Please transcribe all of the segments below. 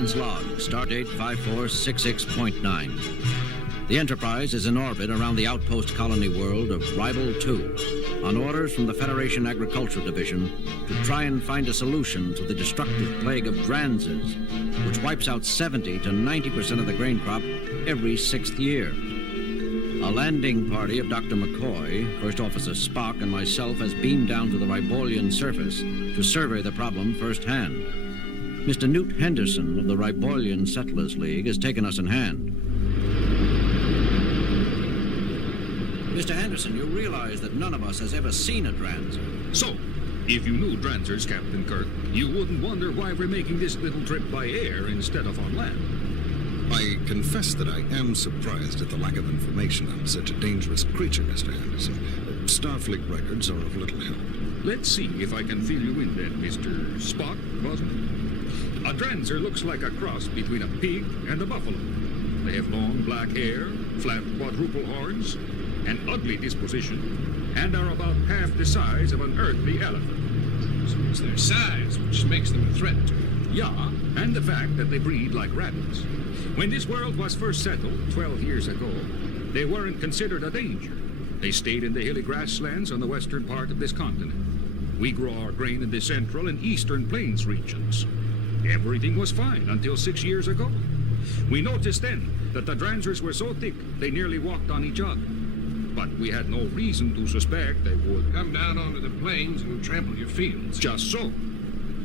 Guidance log, stardate 5466.9. The Enterprise is in orbit around the outpost colony world of Ribble 2, on orders from the Federation Agricultural Division to try and find a solution to the destructive plague of Dranzes, which wipes out 70 to 90% of the grain crop every 6th year. A landing party of Dr. McCoy, First Officer Spock, and myself has beamed down to the Ribolian surface to survey the problem firsthand. Mr. Newt Henderson of the Ribolian Settlers League has taken us in hand. Mr. Henderson, you realize that none of us has ever seen a Dranzer. So, if you knew Dranzers, Captain Kirk, you wouldn't wonder why we're making this little trip by air instead of on land. I confess that I am surprised at the lack of information on such a dangerous creature, Mr. Henderson. Starfleet records are of little help. Let's see if I can fill you in then, Mr. Spock, wasn't it? A Dranzer looks like a cross between a pig and a buffalo. They have long black hair, flat quadruple horns, an ugly disposition, and are about half the size of an earthly elephant. So it's their size which makes them a threat to you. Yeah, and the fact that they breed like rabbits. When this world was first settled 12 years ago, they weren't considered a danger. They stayed in the hilly grasslands on the western part of this continent. We grow our grain in the central and eastern plains regions. Everything was fine until 6 years ago. We noticed then that the Dranzers were so thick they nearly walked on each other. But we had no reason to suspect they would Come down onto the plains and trample your fields. Just so.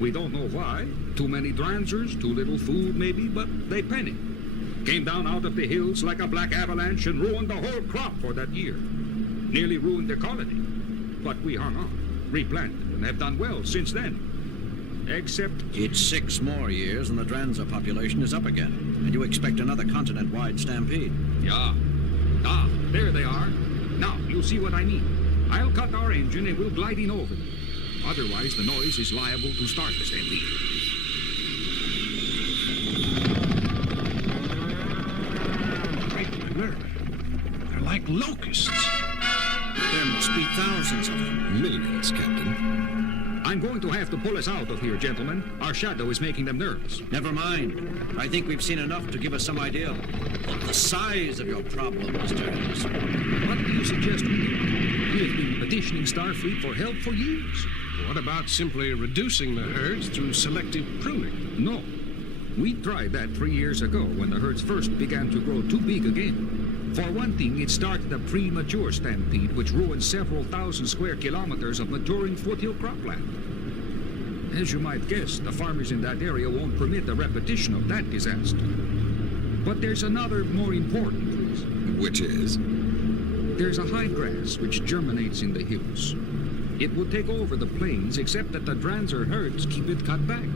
We don't know why. Too many Dranzers, too little food maybe, but they panicked. Came down out of the hills like a black avalanche and ruined the whole crop for that year. Nearly ruined the colony. But we hung on, replanted, and have done well since then. Except... It's 6 more years and the Dranzer population is up again. And you expect another continent-wide stampede. Yeah. Ah, there they are. Now, you'll see what I mean. I'll cut our engine and we'll glide in over them. Otherwise, the noise is liable to start the stampede. Great nerve. They're like locusts. There must be thousands of them. Millions, Captain. I'm going to have to pull us out of here, gentlemen. Our shadow is making them nervous. Never mind. I think we've seen enough to give us some idea of the size of your problem, Mr. Henderson. What do you suggest we do? We have been petitioning Starfleet for help for years. What about simply reducing the herds through selective pruning? No. We tried that 3 years ago when the herds first began to grow too big again. For one thing, it started a premature stampede which ruined several thousand square kilometers of maturing foothill cropland. As you might guess, the farmers in that area won't permit a repetition of that disaster. But there's another more important reason. Which is? There's a high grass which germinates in the hills. It would take over the plains, except that the Dranzer herds keep it cut back.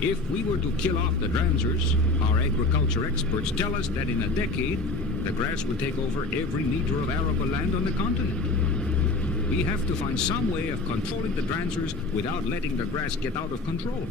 If we were to kill off the Dranzers, our agriculture experts tell us that in a decade, the grass will take over every meter of arable land on the continent. We have to find some way of controlling the Dranzers without letting the grass get out of control.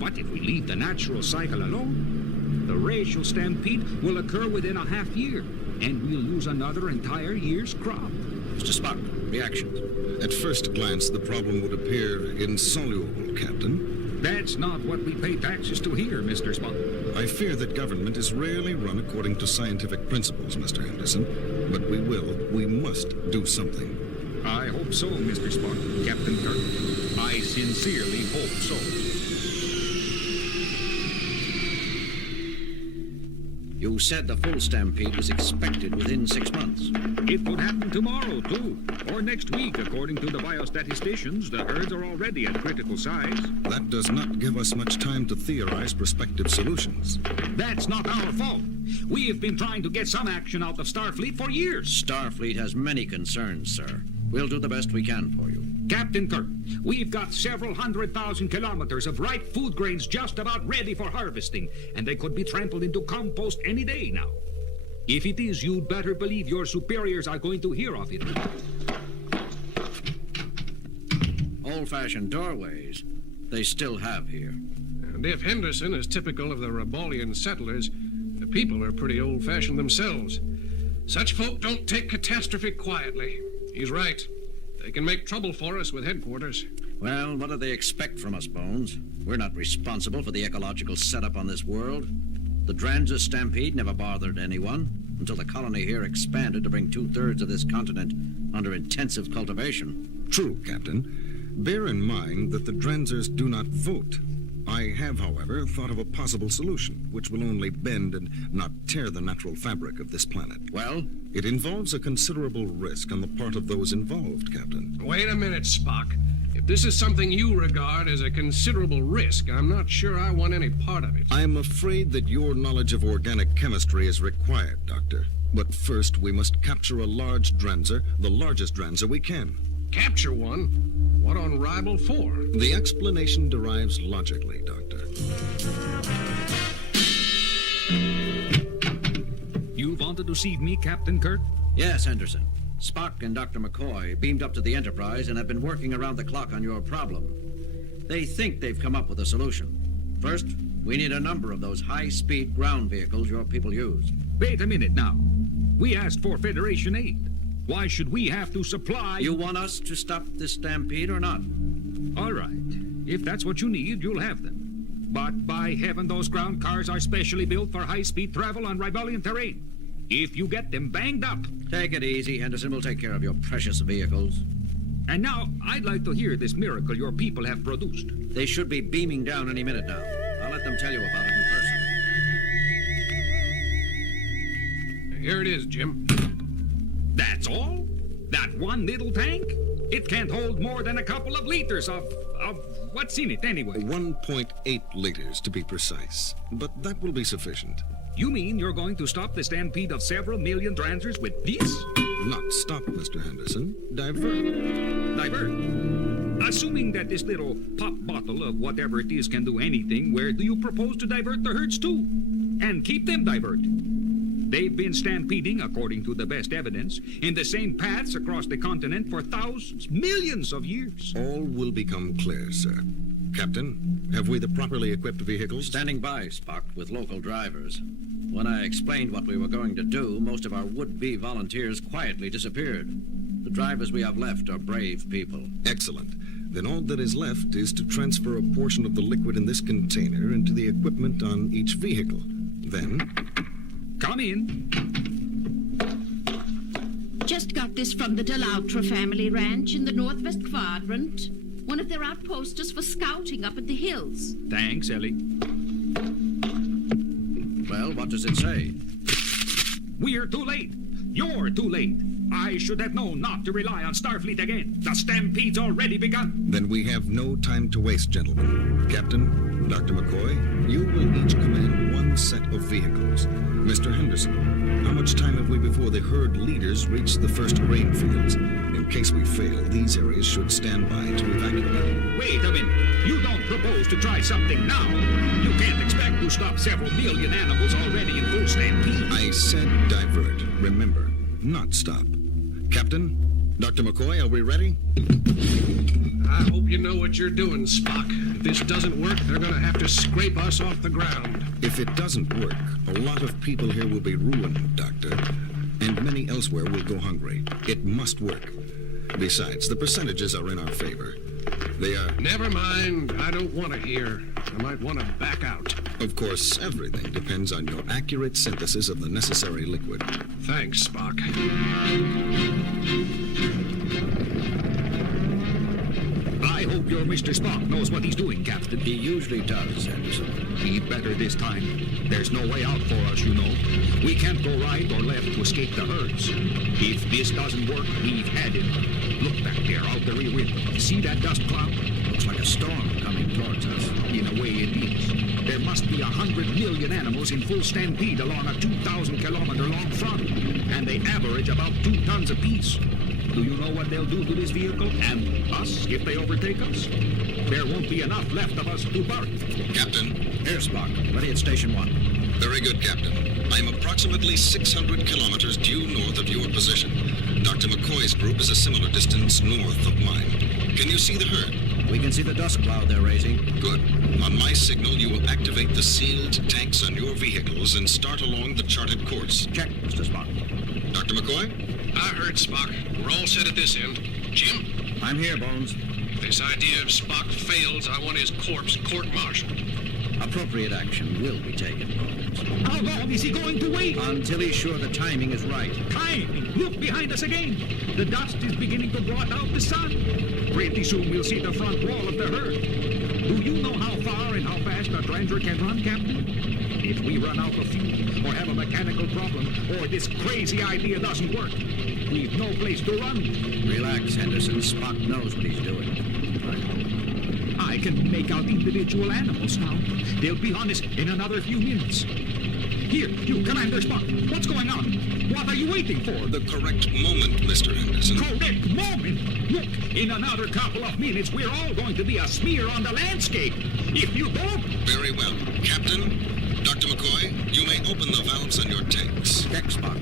But if we leave the natural cycle alone, the racial stampede will occur within a half year, and we'll lose another entire year's crop. Mr. Spock, reactions? At first glance, the problem would appear insoluble, Captain. That's not what we pay taxes to here, Mr. Spock. I fear that government is rarely run according to scientific principles, Mr. Henderson. But we must do something. I hope so, Mr. Spock, Captain Kirk. I sincerely hope so. You said the full stampede was expected within 6 months. It could happen tomorrow, too. Or next week, according to the biostatisticians. The herds are already at critical size. That does not give us much time to theorize prospective solutions. That's not our fault. We have been trying to get some action out of Starfleet for years. Starfleet has many concerns, sir. We'll do the best we can for you. Captain Kirk, we've got several 100,000 kilometers of ripe food grains just about ready for harvesting, and they could be trampled into compost any day now. If it is, you'd better believe your superiors are going to hear of it. Old-fashioned doorways, they still have here. And if Henderson is typical of the Ribolian settlers, the people are pretty old-fashioned themselves. Such folk don't take catastrophe quietly. He's right. They can make trouble for us with headquarters. Well, what do they expect from us, Bones? We're not responsible for the ecological setup on this world. The Dranzer Stampede never bothered anyone until the colony here expanded to bring 2/3 of this continent under intensive cultivation. True, Captain. Bear in mind that the Dranzers do not vote. I have, however, thought of a possible solution, which will only bend and not tear the natural fabric of this planet. Well? It involves a considerable risk on the part of those involved, Captain. Wait a minute, Spock. If this is something you regard as a considerable risk, I'm not sure I want any part of it. I'm afraid that your knowledge of organic chemistry is required, Doctor. But first, we must capture a large Dranzer, the largest Dranzer we can. Capture one? What on Ribble for? The explanation derives logically, Doctor. You wanted to see me, Captain Kirk? Yes, Henderson. Spock and Dr. McCoy beamed up to the Enterprise and have been working around the clock on your problem. They think they've come up with a solution. First, we need a number of those high-speed ground vehicles your people use. Wait a minute now. We asked for Federation aid. Why should we have to supply... You want us to stop this stampede or not? All right. If that's what you need, you'll have them. But by heaven, those ground cars are specially built for high-speed travel on Ribelian terrain. If you get them banged up... Take it easy, Henderson. We'll take care of your precious vehicles. And now, I'd like to hear this miracle your people have produced. They should be beaming down any minute now. I'll let them tell you about it in person. Here it is, Jim. That's all? That one little tank? It can't hold more than a couple of liters of what's in it anyway? 1.8 liters, to be precise. But that will be sufficient. You mean you're going to stop the stampede of several million Dranzers with this? Not stop, Mr. Henderson. Divert. Divert? Assuming that this little pop bottle of whatever it is can do anything, where do you propose to divert the herds to? And keep them diverted? They've been stampeding, according to the best evidence, in the same paths across the continent for thousands, millions of years. All will become clear, sir. Captain, have we the properly equipped vehicles? Standing by, Spock, with local drivers. When I explained what we were going to do, most of our would-be volunteers quietly disappeared. The drivers we have left are brave people. Excellent. Then all that is left is to transfer a portion of the liquid in this container into the equipment on each vehicle. Then... Come in. Just got this from the Deloutra family ranch in the northwest quadrant. One of their outposters for scouting up at the hills. Thanks, Ellie. Well, what does it say? We're too late. You're too late. I should have known not to rely on Starfleet again. The stampede's already begun. Then we have no time to waste, gentlemen. Captain, Dr. McCoy, you will each command one set of vehicles. Mr. Henderson, how much time have we before the herd leaders reach the first grain fields? In case we fail, these areas should stand by to evacuate. Wait a minute. You don't propose to try something now. You can't expect to stop several million animals already in full stampede. I said divert. Remember, not stop. Captain, Dr. McCoy, are we ready? I hope you know what you're doing, Spock. If this doesn't work, they're gonna have to scrape us off the ground. If it doesn't work, a lot of people here will be ruined, Doctor. And many elsewhere will go hungry. It must work. Besides, the percentages are in our favor. They are... Never mind. I don't want to hear. I might want to back out. Of course, everything depends on your accurate synthesis of the necessary liquid. Thanks, Spock. I hope your Mr. Spock knows what he's doing, Captain. He usually does, Henderson. He'd better this time. There's no way out for us, you know. We can't go right or left to escape the herds. If this doesn't work, we've had it. Look back there, out the rear window. See that dust cloud? Looks like a storm coming towards us. In a way, it is. There must be 100 million animals in full stampede along a 2,000-kilometer-long front, and they average about 2 tons apiece. Do you know what they'll do to this vehicle and us if they overtake us? There won't be enough left of us to bury. Captain. Here, Spock. Ready at Station 1. Very good, Captain. I am approximately 600 kilometers due north of your position. Dr. McCoy's group is a similar distance north of mine. Can you see the herd? We can see the dust cloud they're raising. Good. On my signal, you will activate the sealed tanks on your vehicles and start along the charted course. Check, Mr. Spock. Dr. McCoy? I heard, Spock. We're all set at this end. Jim? I'm here, Bones. If this idea of Spock fails, I want his corpse court-martialed. Appropriate action will be taken, Bones. How long is he going to wait? Until he's sure the timing is right. Timing! Look behind us again. The dust is beginning to blot out the sun. Pretty soon we'll see the front wall of the herd. Do you know how far and how fast a Transer can run, Captain? If we run out of fuel, or have a mechanical problem, or this crazy idea doesn't work, we've no place to run. Relax, Henderson. Spock knows what he's doing. I can make out individual animals now. They'll be on us in another few minutes. Here, you, Commander Spock. What's going on? What are you waiting for? The correct moment, Mr. Henderson. Correct moment? Look, in another couple of minutes, we're all going to be a smear on the landscape. If you don't... Very well. Captain, Dr. McCoy, you may open the valves on your tanks. Check, Spock.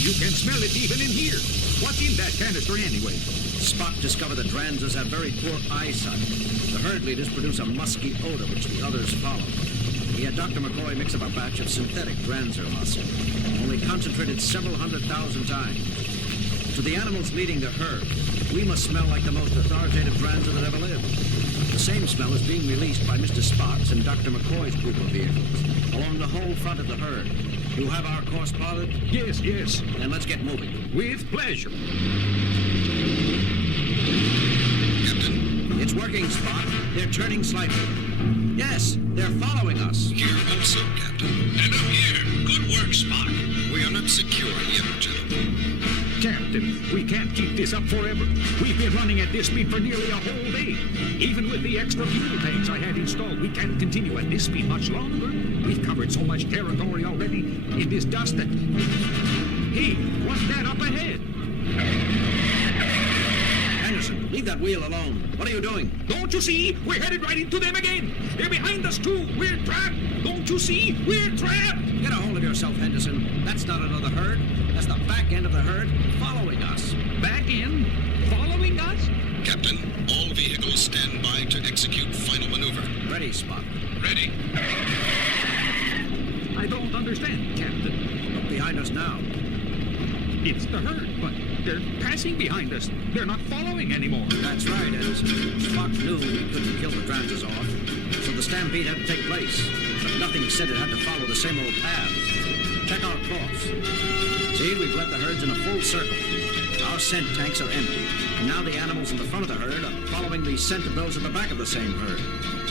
You can smell it even in here. What's in that canister anyway? Spock discovered that Dransers have very poor eyesight. The herd leaders produce a musky odor which the others follow. He had Dr. McCoy mix up a batch of synthetic Dranser musk, only concentrated several 100,000 times. To the animals leading the herd, we must smell like the most authoritative Dranser that ever lived. The same smell is being released by Mr. Spock's and Dr. McCoy's group of vehicles along the whole front of the herd. You have our course plotted? Yes, yes. Then let's get moving. With pleasure. Captain, It's working, Spock. They're turning slightly. Yes, they're following us. here also, Captain. And up here. Good work, Spock. We are not secure yet, gentlemen. Captain, we can't keep this up forever. We've been running at this speed for nearly a whole day. Even with the extra fuel tanks I had installed, we can't continue at this speed much longer. We've covered so much territory already in this dust that... Hey, what's that up ahead? Henderson, leave that wheel alone. What are you doing? Don't you see? We're headed right into them again. They're behind us too. We're trapped. Don't you see? We're trapped. Get a hold of yourself, Henderson. That's not another herd. That's the back end of the herd following us. Back in? Following us? Captain, all vehicles stand by to execute final maneuver. Ready, Spock. Ready. I don't understand, Captain. Look behind us now. It's the herd, but they're passing behind us. They're not following anymore. That's right, Henderson. Spock knew we couldn't kill the Dransers off, so the Stampede had to take place. But nothing said it had to follow the same old paths. Check our course. See, we've led the herds in a full circle. Our scent tanks are empty, and now the animals in the front of the herd are following the scent of those at the back of the same herd.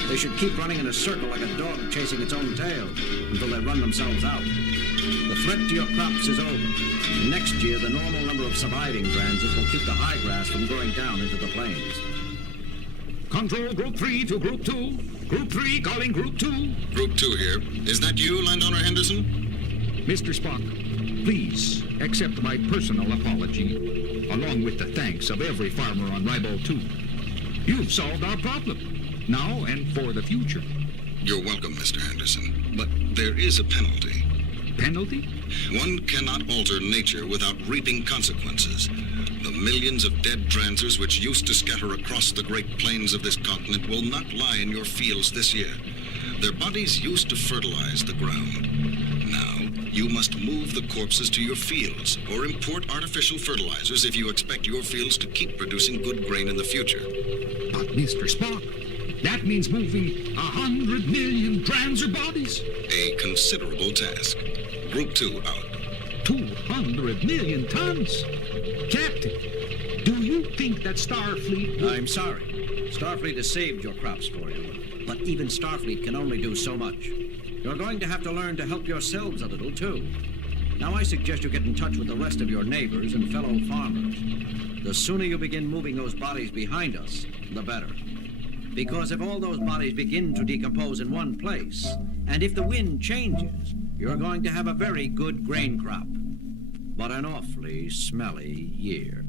They should keep running in a circle like a dog chasing its own tail until they run themselves out. The threat to your crops is over. Next year, the normal number of surviving Dransers will keep the high grass from growing down into the plains. Control Group 3 to Group 2. Group 3 calling Group 2. Group 2 here. Is that you, Landowner Henderson? Mr. Spock, please accept my personal apology, along with the thanks of every farmer on Ribble 2. You've solved our problem, now and for the future. You're welcome, Mr. Henderson. But there is a penalty. Penalty? One cannot alter nature without reaping consequences. The millions of dead Dransers which used to scatter across the great plains of this continent will not lie in your fields this year. Their bodies used to fertilize the ground. Now, you must move the corpses to your fields or import artificial fertilizers if you expect your fields to keep producing good grain in the future. But, Mr. Spock, that means moving 100 million Dranser bodies. A considerable task. Group 2 out. 200 million tons? Captain, do you think that Starfleet... I'm sorry. Starfleet has saved your crops for you. But even Starfleet can only do so much. You're going to have to learn to help yourselves a little, too. Now, I suggest you get in touch with the rest of your neighbors and fellow farmers. The sooner you begin moving those bodies behind us, the better. Because if all those bodies begin to decompose in one place, and if the wind changes, you're going to have a very good grain crop. But an awfully smelly year.